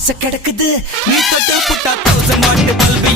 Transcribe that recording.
பச்சை கிடக்குது. நீ தொட்டு புட்டா தௌசண்ட் வாட்டு பல்பு